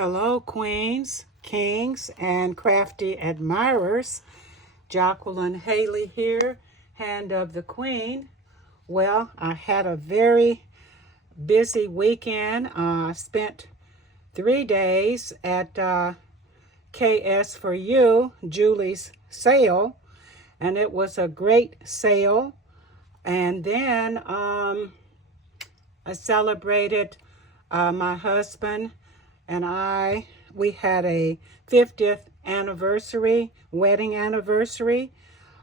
Hello, queens, kings, and crafty admirers. Jacqueline Haley here, Hand of the Queen. Well, I had a very busy weekend. Spent 3 days at KS for You, Julie's sale, and it was a great sale. And then I celebrated my husband and we had a 50th anniversary, wedding anniversary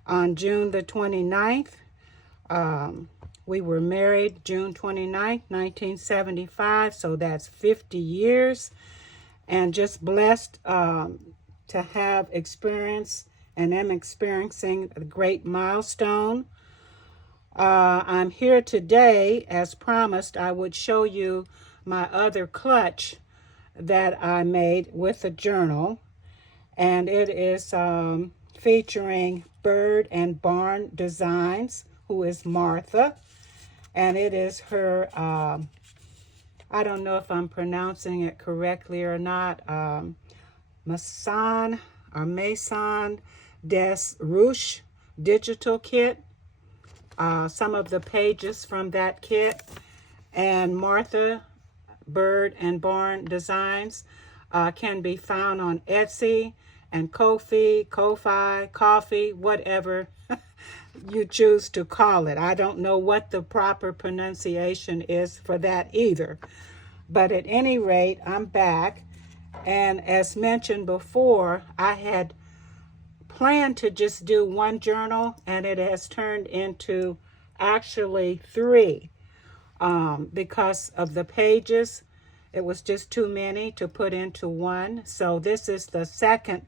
on June the 29th. We were married June 29th, 1975, so that's 50 years. And just blessed to have experienced and am experiencing a great milestone. I'm here today, as promised, I would show you my other clutch that I made with a journal, and it is featuring Bird and Barn Designs, who is Martha, and it is her, I don't know if I'm pronouncing it correctly or not, Maison des Ruches digital kit. Some of the pages from that kit, and Martha Bird and Barn Designs can be found on Etsy and Ko-fi, Coffee, whatever you choose to call it. I don't know what the proper pronunciation is for that either. But at any rate, I'm back. And as mentioned before, I had planned to just do one journal, and it has turned into actually three. Because of the pages, it was just too many to put into one. So this is the second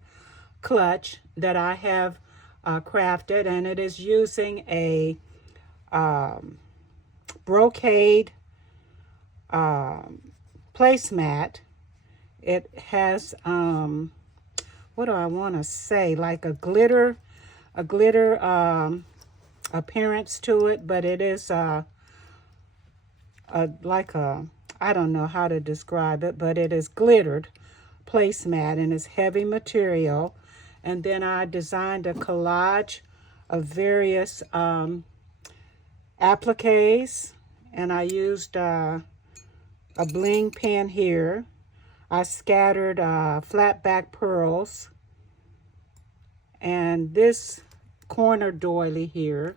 clutch that I have crafted, and it is using a brocade placemat. It has what do I want to say, like a glitter appearance to it, but it is like a, I don't know how to describe it, but it is glittered placemat and it's heavy material. And then I designed a collage of various appliques, and I used a bling pen here. I scattered flat back pearls, and this corner doily here,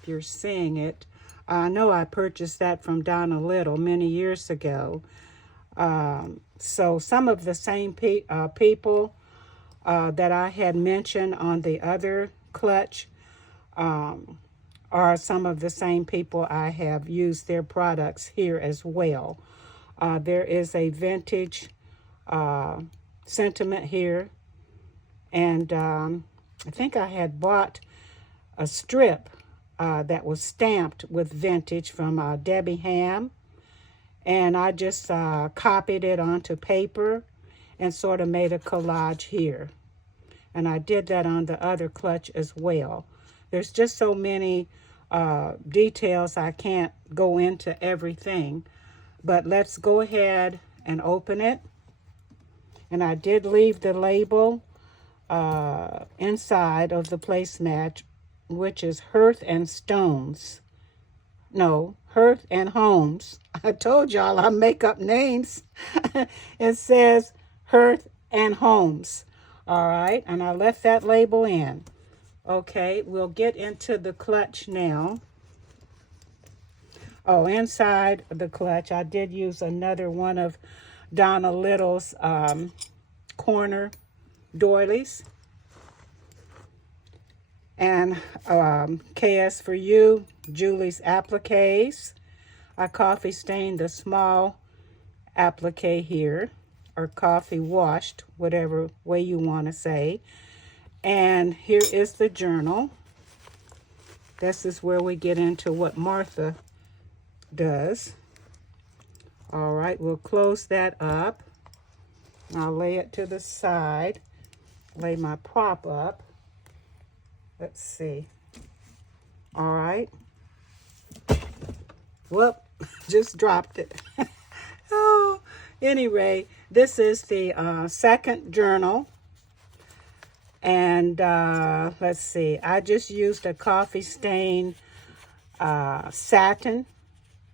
if you're seeing it, I know I purchased that from Donna Little many years ago. So some of the same people that I had mentioned on the other clutch are some of the same people I have used their products here as well. There is a vintage sentiment here, and I think I had bought a strip that was stamped with vintage from Debbie Ham, and I just copied it onto paper and sort of made a collage here. And I did that on the other clutch as well. There's just so many details, I can't go into everything, but let's go ahead and open it. And I did leave the label inside of the placemat, which is Hearth and Stones. No, Hearth and Homes. I told y'all I make up names. It says Hearth and Homes. All right, and I left that label in. Okay, we'll get into the clutch now. Oh, inside the clutch, I did use another one of Donna Little's corner doilies. And KS for You, Julie's appliques. I coffee stained the small applique here, or coffee washed, whatever way you want to say. And here is the journal. This is where we get into what Martha does. All right, we'll close that up. I'll lay it to the side, lay my prop up. Let's see. All right. Whoop, just dropped it. Oh, anyway, This is the second journal. And let's see, I just used a coffee stain satin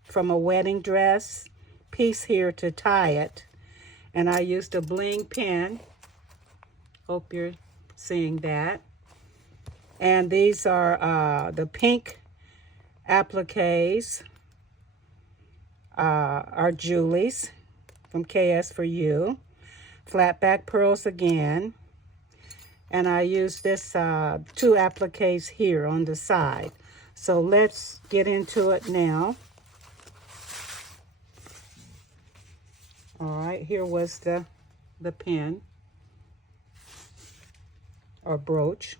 from a wedding dress piece here to tie it. And I used a bling pen. Hope you're seeing that. And these are the pink appliques are Julie's from KS for You. Flat back pearls again. And I use this 2 appliques here on the side. So let's get into it now. All right, here was the pin or brooch.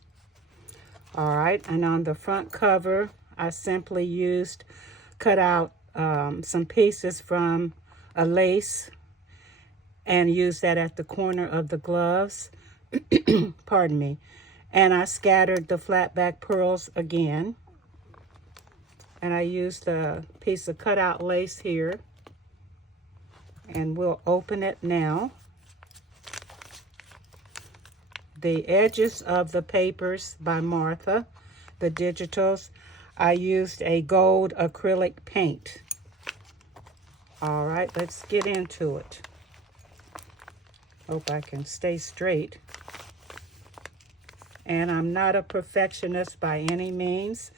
All right, and on the front cover, I simply cut out some pieces from a lace and used that at the corner of the gloves. Pardon me. And I scattered the flat back pearls again. And I used a piece of cutout lace here. And we'll open it now. The edges of the papers by Martha, the digitals, I used a gold acrylic paint. All right, let's get into it. Hope I can stay straight. And I'm not a perfectionist by any means,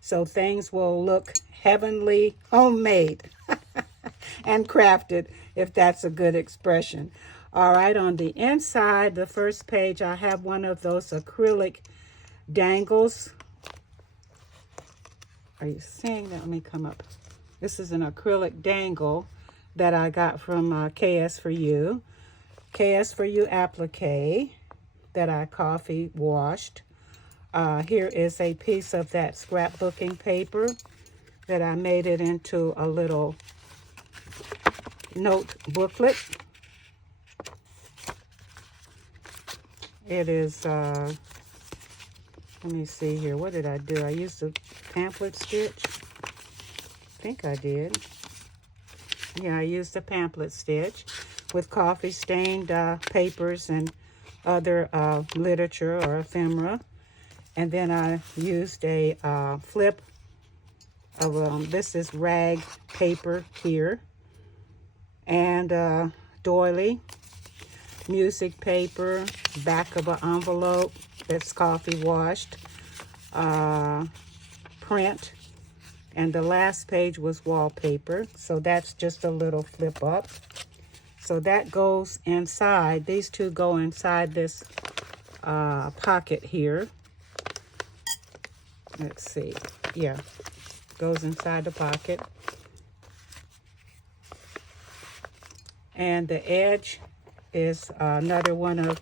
so things will look heavenly homemade and crafted, if that's a good expression. All right, on the inside, the first page, I have one of those acrylic dangles. Are you seeing that? Let me come up. This is an acrylic dangle that I got from KS for You. KS for You applique that I coffee washed. Here is a piece of that scrapbooking paper that I made it into a little note booklet. It is, let me see here. What did I do? I used a pamphlet stitch. I think I did. Yeah, I used a pamphlet stitch with coffee stained papers and other literature or ephemera. And then I used a flip of, this is rag paper here. And doily, music paper, back of an envelope that's coffee washed, print. And the last page was wallpaper. So that's just a little flip up. So that goes inside. These two go inside this pocket here. Let's see. Yeah, goes inside the pocket. And the edge is another one of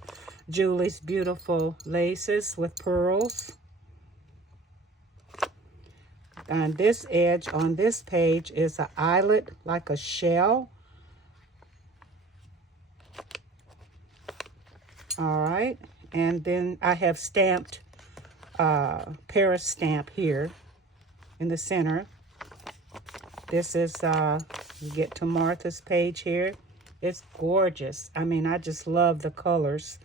Julie's beautiful laces with pearls. And this edge on this page is an eyelet, like a shell. All right, and then I have stamped Paris stamp here in the center. This is, you get to Martha's page here. It's gorgeous. I mean, I just love the colors.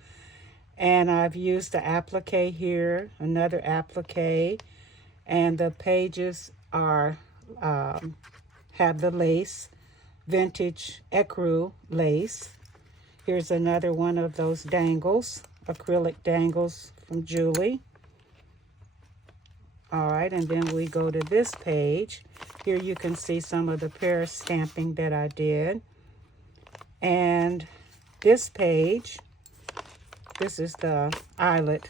And I've used the applique here, another applique. And the pages are, have the lace, vintage ecru lace. Here's another one of those dangles, acrylic dangles from Julie. All right, and then we go to this page. Here you can see some of the Paris stamping that I did. And this page, this is the eyelet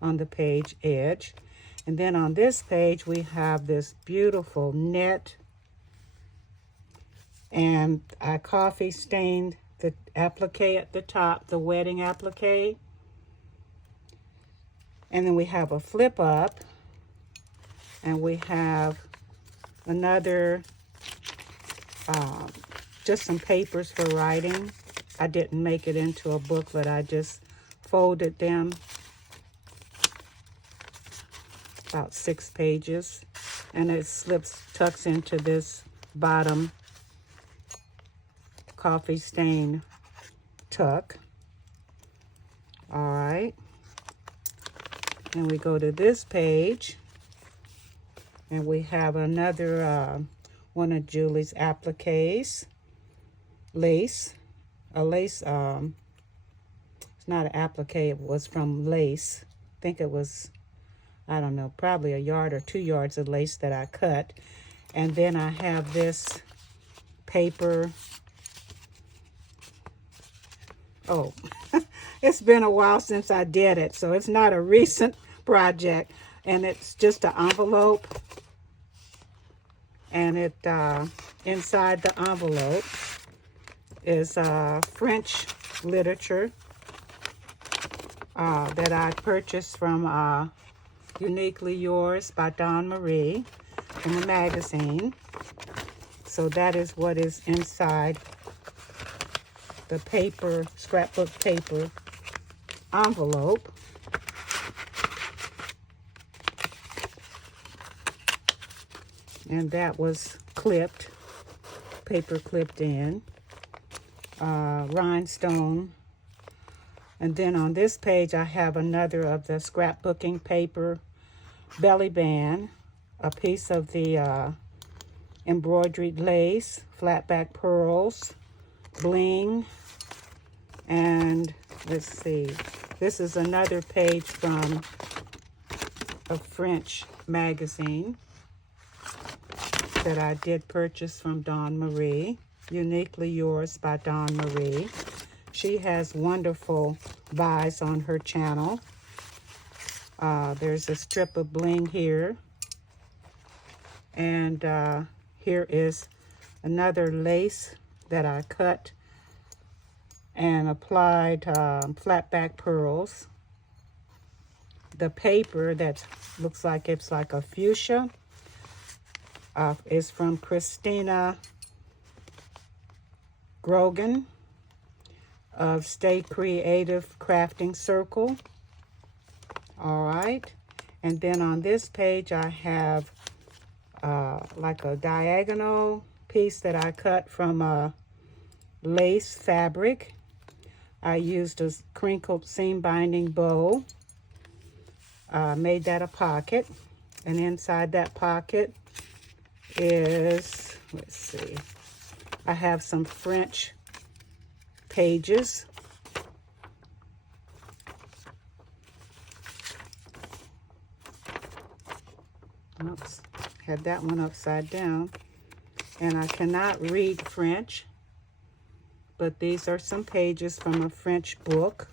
on the page edge. And then on this page, we have this beautiful net. And I coffee stained the applique at the top, the wedding applique. And then we have a flip up. And we have another, just some papers for writing. I didn't make it into a booklet. I just folded them about 6 pages. And it tucks into this bottom coffee stain tuck. All right. And we go to this page, and we have another one of Julie's appliques, lace. A lace, it's not an applique, it was from lace. I think it was, I don't know, probably a yard or 2 yards of lace that I cut. And then I have this paper. Oh, it's been a while since I did it, so it's not a recent project. And it's just an envelope. And it inside the envelope is French literature that I purchased from Uniquely Yours by Dawn Marie in the magazine. So that is what is inside the paper, scrapbook paper envelope. And that was clipped, paper clipped in, rhinestone. And then on this page, I have another of the scrapbooking paper belly band, a piece of the embroidered lace, flat back pearls, bling, and let's see, this is another page from a French magazine that I did purchase from Dawn Marie, Uniquely Yours by Dawn Marie. She has wonderful buys on her channel. There's a strip of bling here. And here is another lace that I cut and applied flat back pearls. The paper that looks like it's like a fuchsia is from Christina Grogan of Stay Creative Crafting Circle. All right. And then on this page, I have like a diagonal piece that I cut from a lace fabric. I used a crinkled seam binding bow. Made that a pocket. And inside that pocket is, let's see, I have some French pages. Oops, had that one upside down. And I cannot read French, but these are some pages from a French book.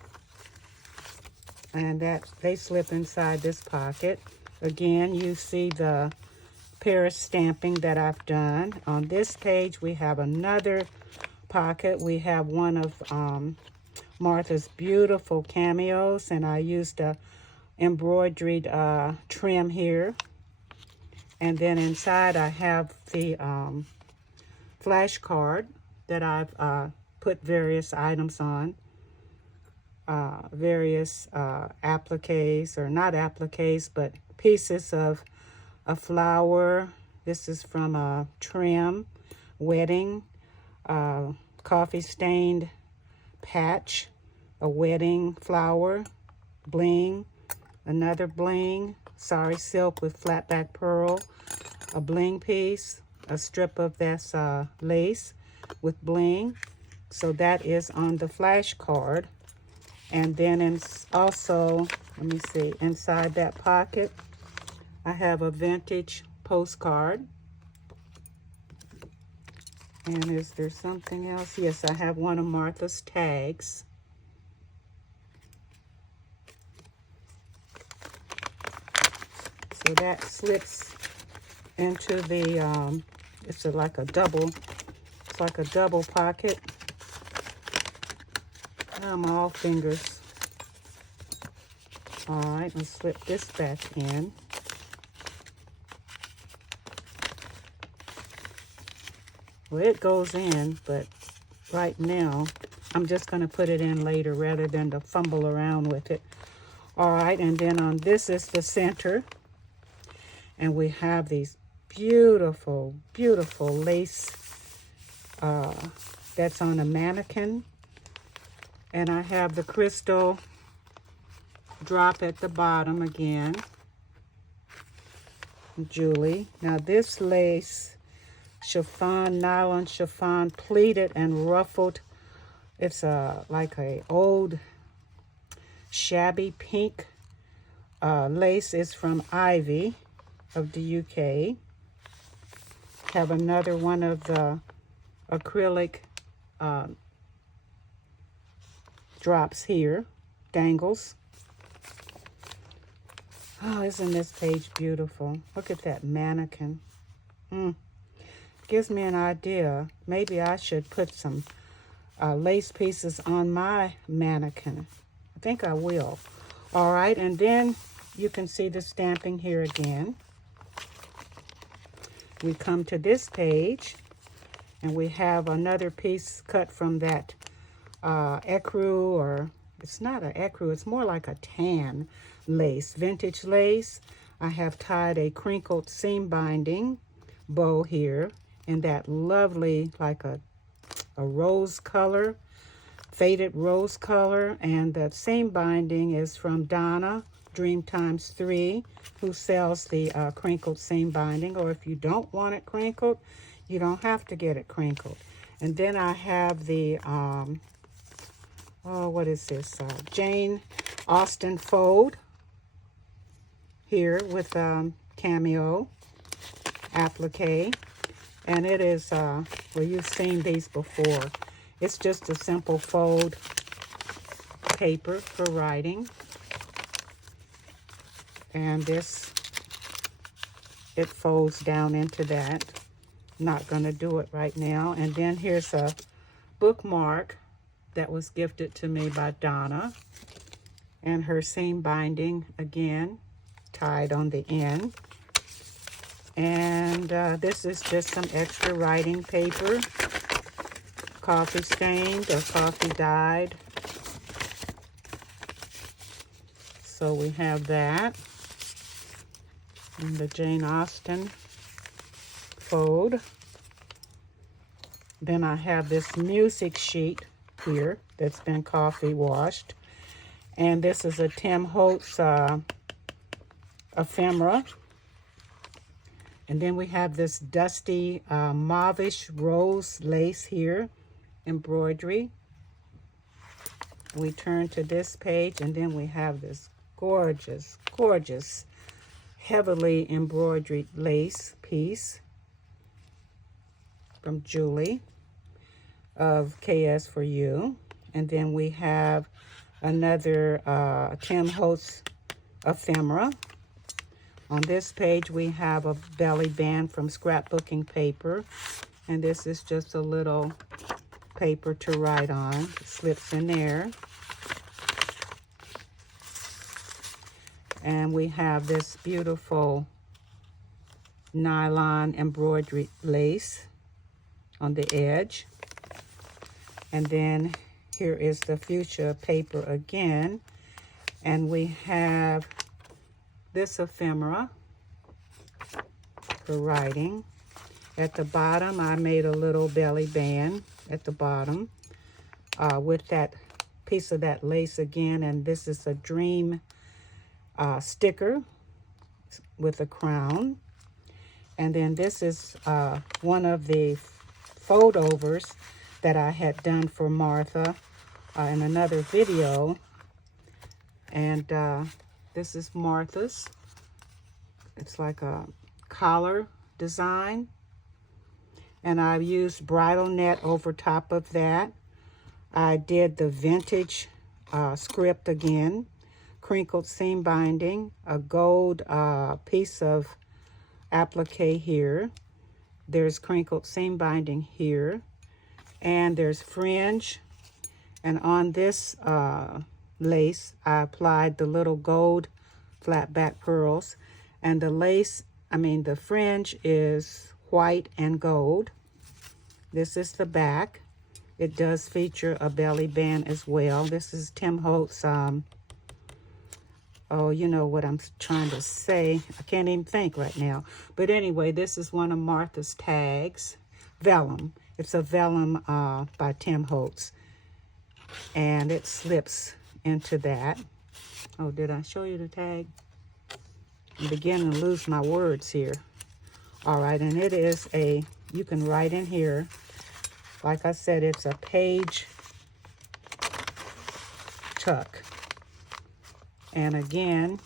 And that they slip inside this pocket. Again, you see the Paris stamping that I've done. On this page, we have another pocket. We have one of Martha's beautiful cameos, and I used a embroidered trim here. And then inside, I have the flash card that I've put various items on. Various appliques, or not appliques, but pieces of a flower. This is from a trim, wedding, coffee stained patch, a wedding flower, bling, another bling, sari silk with flat back pearl, a bling piece, a strip of this lace with bling. So that is on the flash card. And then also, let me see, inside that pocket, I have a vintage postcard. And is there something else? Yes, I have one of Martha's tags. So that slips into the, it's like a double pocket. I'm all fingers. All right, let's slip this back in. Well, it goes in, but right now, I'm just going to put it in later rather than to fumble around with it. All right, and then on this is the center. And we have these beautiful, beautiful lace that's on a mannequin. And I have the crystal drop at the bottom again. Julie. Now this lace, chiffon, nylon chiffon, pleated and ruffled. It's like a old shabby pink lace. Is from Ivy of the UK. Have another one of the acrylic drops here, dangles. Oh, isn't this page beautiful? Look at that mannequin. Gives me an idea. Maybe I should put some lace pieces on my mannequin. I think I will. All right, and then you can see the stamping here again. We come to this page, and we have another piece cut from that ecru, or it's not an ecru, it's more like a tan lace, vintage lace. I have tied a crinkled seam binding bow here in that lovely, like a rose color, faded rose color. And the seam binding is from Donna, Dream Times 3, who sells the crinkled seam binding. Or if you don't want it crinkled, you don't have to get it crinkled. And then I have the, what is this? Jane Austen fold here with cameo applique. And it is, well, you've seen these before. It's just a simple fold paper for writing. And this, it folds down into that. Not going to do it right now. And then here's a bookmark that was gifted to me by Donna. And her seam binding, again, tied on the end. And this is just some extra writing paper. Coffee stained or coffee dyed. So we have that. And the Jane Austen fold. Then I have this music sheet here that's been coffee washed. And this is a Tim Holtz ephemera. And then we have this dusty mauvish rose lace here, embroidery. We turn to this page, and then we have this gorgeous, gorgeous, heavily embroidered lace piece from Julie of KS for You. And then we have another Tim Holtz ephemera. On this page, we have a belly band from Scrapbooking Paper. And this is just a little paper to write on. It slips in there. And we have this beautiful nylon embroidery lace on the edge. And then here is the fuchsia paper again. And we have this ephemera for writing. At the bottom, I made a little belly band at the bottom with that piece of that lace again. And this is a dream sticker with a crown. And then this is one of the fold-overs that I had done for Martha in another video. And this is Martha's. It's like a collar design. And I used bridal net over top of that. I did the vintage script again. Crinkled seam binding. A gold piece of applique here. There's crinkled seam binding here. And there's fringe. And on this lace, I applied the little gold flat back pearls. And the lace, the fringe is white and gold. This is the back. It does feature a belly band as well. This is Tim Holtz. Oh, you know what I'm trying to say. I can't even think right now. But anyway, this is one of Martha's tags. Vellum. It's a vellum by Tim Holtz. and it slips into that. Oh, did I show you the tag? I'm beginning to lose my words here. All right, and it is you can write in here. Like I said, it's a page tuck. And again,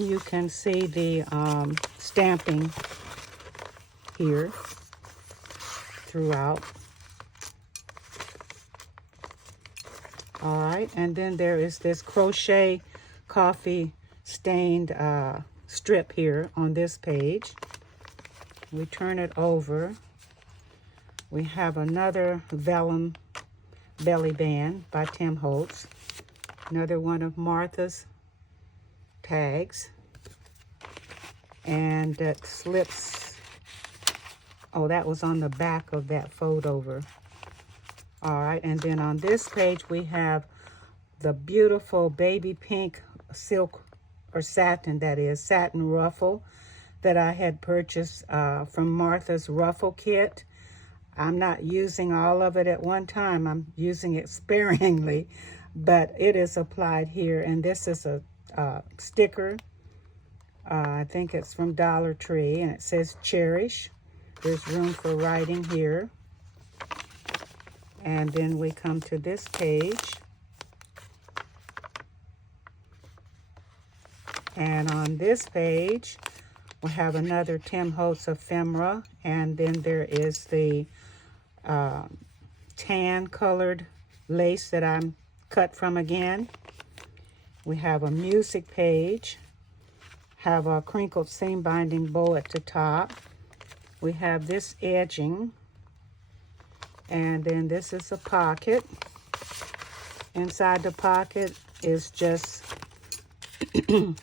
you can see the stamping here throughout. All right, and then there is this crochet coffee stained strip here on this page. We turn it over. We have another vellum belly band by Tim Holtz. Another one of Martha's tags. And that slips. Oh, that was on the back of that fold over. All right, and then on this page we have the beautiful baby pink silk, or satin, that is, satin ruffle that I had purchased from Martha's Ruffle Kit. I'm not using all of it at one time. I'm using it sparingly, but it is applied here. And this is a sticker. I think it's from Dollar Tree, and it says Cherish. There's room for writing here. And then we come to this page. And on this page, we have another Tim Holtz ephemera. And then there is the tan colored lace that I'm cut from again. We have a music page. Have a crinkled seam binding bow at the top. We have this edging. And then this is a pocket. Inside the pocket is just,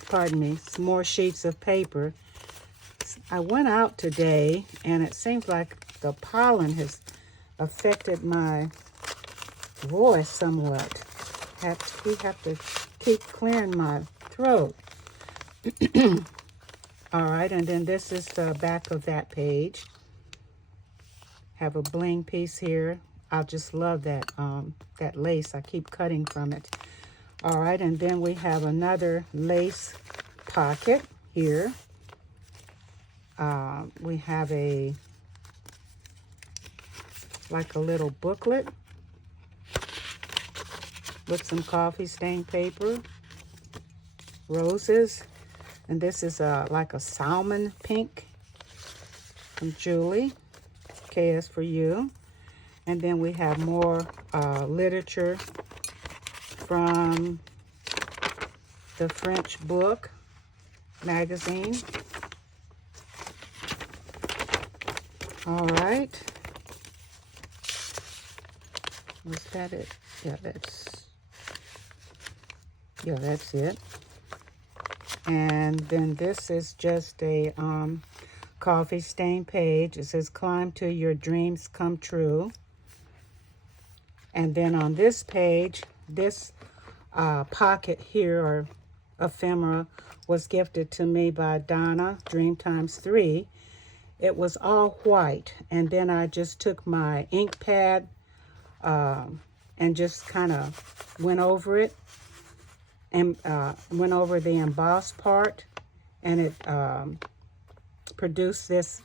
pardon me, some more sheets of paper. I went out today and it seems like the pollen has affected my voice somewhat. We have to keep clearing my throat. All right, and then this is the back of that page. Have a bling piece here. I just love that that lace. I keep cutting from it. All right, and then we have another lace pocket here. We have like a little booklet with some coffee stained paper, roses, and this is like a salmon pink from Julie. KS for you. And then we have more literature from the French Book magazine. All right. Was that it? Yeah, that's it. And then this is just a coffee stained page. It says climb to your dreams come true. And then on this page, this pocket here, or ephemera, was gifted to me by Donna, Dream Times 3. It was all white, and then I just took my ink pad and just kind of went over it, and went over the embossed part, and it produced this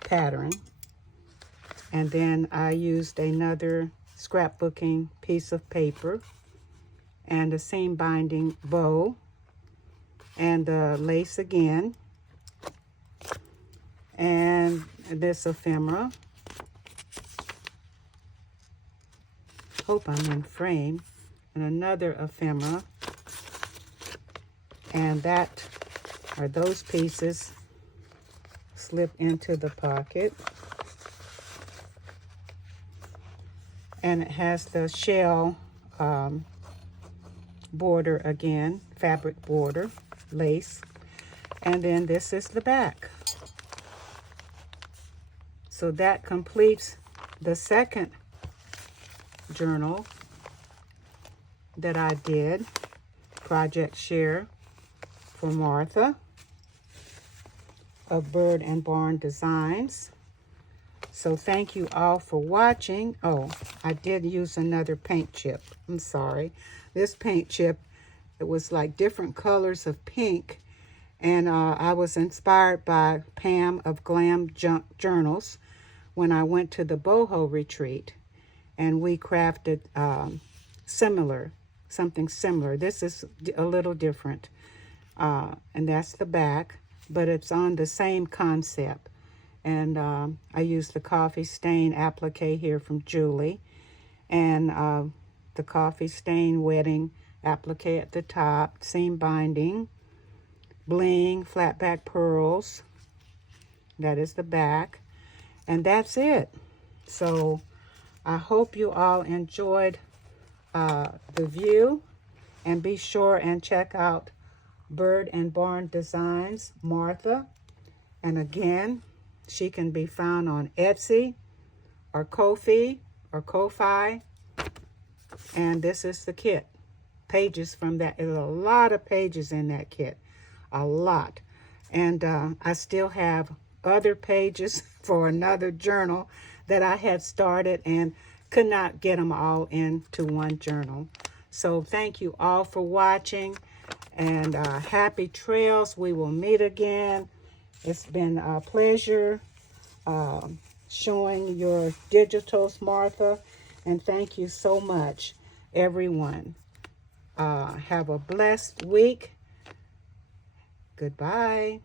pattern. And then I used another scrapbooking piece of paper and a seam binding bow and the lace again, and this ephemera. Hope I'm in frame. And another ephemera, and that are those pieces slip into the pocket. And it has the shell border again, fabric border, lace. And then this is the back. So that completes the second journal that I did, Project Share for Martha of Bird and Barn Designs. So thank you all for watching. Oh, I did use another paint chip. I'm sorry. This paint chip, it was like different colors of pink. And I was inspired by Pam of Glam Journals when I went to the boho retreat. And we crafted something similar. This is a little different. And that's the back, but it's on the same concept. And I used the coffee stain applique here from Julie, and the coffee stain wedding applique at the top, seam binding, bling, flat back pearls. That is the back, and that's it. So I hope you all enjoyed the view, and be sure and check out Bird and Barn Designs, Martha. And again, she can be found on Etsy or Ko-fi. And this is the kit. Pages from that. There's a lot of pages in that kit. A lot. And I still have other pages for another journal that I had started and could not get them all into one journal. So thank you all for watching. And happy trails. We will meet again. It's been a pleasure showing your digitals, Martha. And thank you so much, everyone. Have a blessed week. Goodbye.